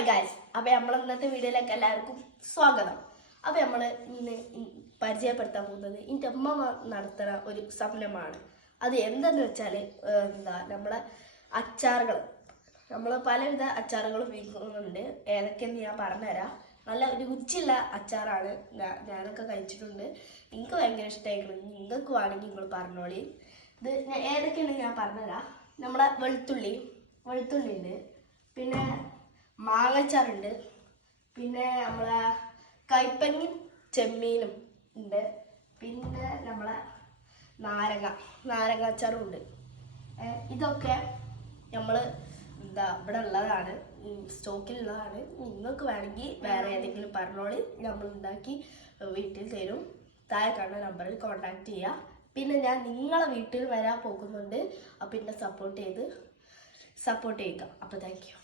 Hi guys, അപ്പോൾ നമ്മൾ ഇന്നത്തെ വീഡിയോയിലേക്ക് എല്ലാവർക്കും സ്വാഗതം. അപ്പോൾ നമ്മൾ ഇന്ന് പരിചയപ്പെടുത്താൻ പോകുന്നത് എൻ്റെ അമ്മ നടത്തുന്ന ഒരു സംരംഭമാണ്. അത് എന്തെന്ന് വെച്ചാൽ നമ്മളെ അച്ചാറുകൾ. നമ്മൾ പലവിധ അച്ചാറുകളും വിൽക്കുന്നുണ്ട്. ഏതൊക്കെയെന്ന് ഞാൻ പറഞ്ഞുതരാം. നല്ല രുചിയുള്ള അച്ചാറാണ്. ഞാനൊക്കെ കഴിച്ചിട്ടുണ്ട്. എനിക്ക് ഭയങ്കര ഇഷ്ടമായിരിക്കും. നിങ്ങൾക്ക് വേണമെങ്കിൽ നിങ്ങൾ പറഞ്ഞോളി. ഇത് ഏതൊക്കെയാണെന്ന് ഞാൻ പറഞ്ഞുതരാം. നമ്മളെ വെളുത്തുള്ളി ഉണ്ട്, പിന്നെ മാങ്ങച്ചാറുണ്ട്, പിന്നെ നമ്മളെ കൈപ്പങ്ങയും ചെമ്മീനും ഉണ്ട്, പിന്നെ നമ്മളെ നാരങ്ങാച്ചാറും ഉണ്ട്. ഇതൊക്കെ നമ്മൾ ഇവിടെ ഉള്ളതാണ്, സ്റ്റോക്കിലുള്ളതാണ്. നിങ്ങൾക്ക് വേണമെങ്കിൽ വേറെ ഏതെങ്കിലും പറഞ്ഞോളി, നമ്മൾ ഉണ്ടാക്കി വീട്ടിൽ തരും. താഴെ കാണുന്ന നമ്പറിൽ കോൺടാക്ട് ചെയ്യുക. പിന്നെ ഞാൻ നിങ്ങളെ വീട്ടിൽ വരാൻ പോകുന്നുണ്ട്. അപ്പം എന്നെ സപ്പോർട്ട് ചെയ്യുക. അപ്പോൾ താങ്ക് യു.